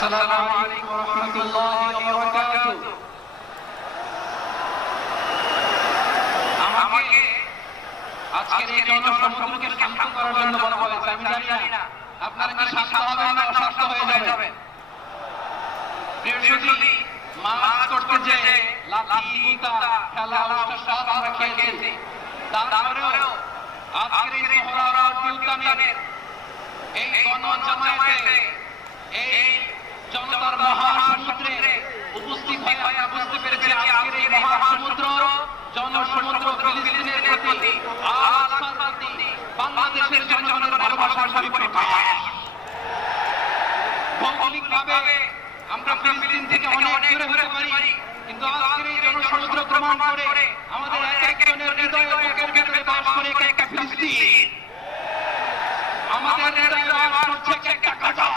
আসসালামু আলাইকুম ওয়া রাহমাতুল্লাহি ওয়া বারাকাতুহু। আমাকে আজকের এই জনসমুদ্রকে শান্ত করার জন্য বলা হয়েছে। আমি জানি না আপনারা কি শান্ত হবেন না অশান্ত হয়ে যাবেন। প্রিয় সুধী, মাছ করতে যে লাঠি গুতা খেলা সব আমরা খেয়েছি, তারপরেও আজকের এই সোহরাওয়ার্দী উদ্যানের এই গণজমায়েতে এই জনতার মহাসমুদ্রে উপস্থিত হয়ে আমরা বুঝতে পেরেছি আজকের এই মহাসমুদ্র জনসমুদ্র ফিলিস্তিনের প্রতি, আল-আকসার প্রতি, বাংলাদেশের জনগণের ভালোবাসার পরিপ্রেক্ষিত। ভৌগোলিকভাবে আমরা ফিলিস্তিন থেকে অনেক দূরে হতে পারি, কিন্তু আজকের এই জনসমুদ্র প্রমাণ করে আমাদের এক একজনের হৃদয় বুকের ভেতরে বাস করে একটা ফিলিস্তিন। আমাদের হৃদয়ে বাস করছে একটা গাজা।